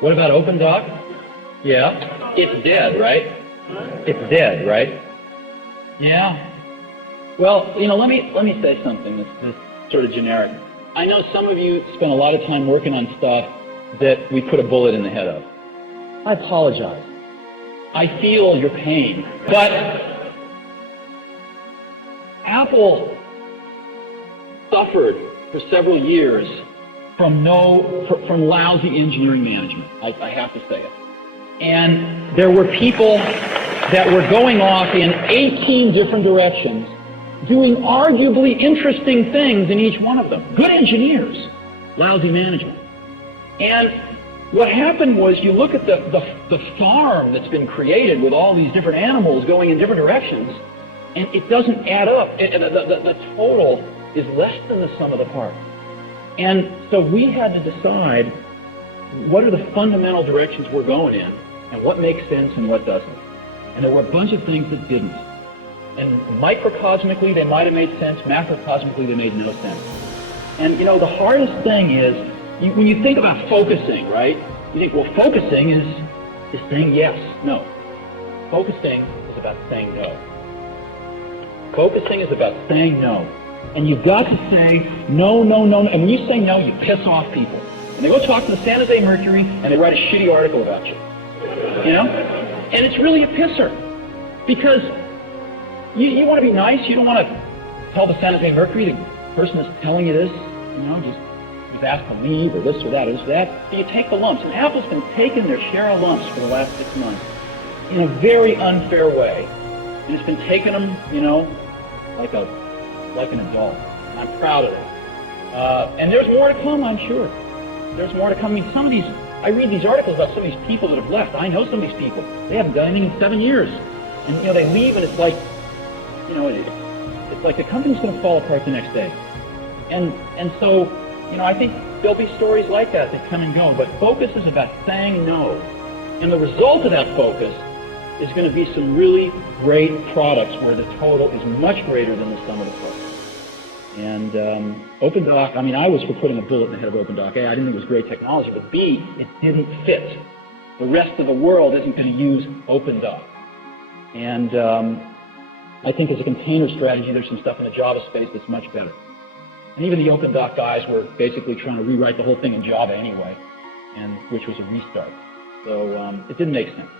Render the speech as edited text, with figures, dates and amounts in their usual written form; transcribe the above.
What about OpenDoc? Yeah. It's dead, right? It's dead, right? Yeah. Well, let me say something that's sort of generic. I know some of you spend a lot of time working on stuff that we put a bullet in the head of. I apologize. I feel your pain. But Apple suffered for several years from lousy engineering management. I have to say it. And there were people that were going off in 18 different directions, doing arguably interesting things in each one of them. Good engineers, lousy management. And what happened was, you look at the farm that's been created with all these different animals going in different directions, and it doesn't add up. The total is less than the sum of the parts. And so we had to decide, what are the fundamental directions we're going in, and what makes sense and what doesn't. And there were a bunch of things that didn't. And microcosmically, they might have made sense. Macrocosmically, they made no sense. And the hardest thing is, when you think about focusing, right? You think, well, focusing is saying yes. No. Focusing is about saying no. Focusing is about saying no. And you've got to say no, no, no. And when you say no, you piss off people. And they go talk to the San Jose Mercury, and they write a shitty article about you. And it's really a pisser. Because you want to be nice. You don't want to tell the San Jose Mercury, the person that's telling you this, just ask to leave, or this or that, or this or that. So you take the lumps. And Apple's been taking their share of lumps for the last 6 months in a very unfair way. And it's been taking them, like an adult. And I'm proud of it. And there's more to come, I'm sure. There's more to come. I mean, I read these articles about some of these people that have left. I know some of these people. They haven't done anything in 7 years. And, they leave, and it's like, it's like the company's going to fall apart the next day. And so, I think there'll be stories like that come and go. But focus is about saying no. And the result of that focus is going to be some really great products where the total is much greater than the sum of the parts. And OpenDoc, I was for putting a bullet in the head of OpenDoc. A, I didn't think it was great technology, but B, it didn't fit. The rest of the world isn't going to use OpenDoc. And I think as a container strategy, there's some stuff in the Java space that's much better. And even the OpenDoc guys were basically trying to rewrite the whole thing in Java anyway, which was a restart. So it didn't make sense.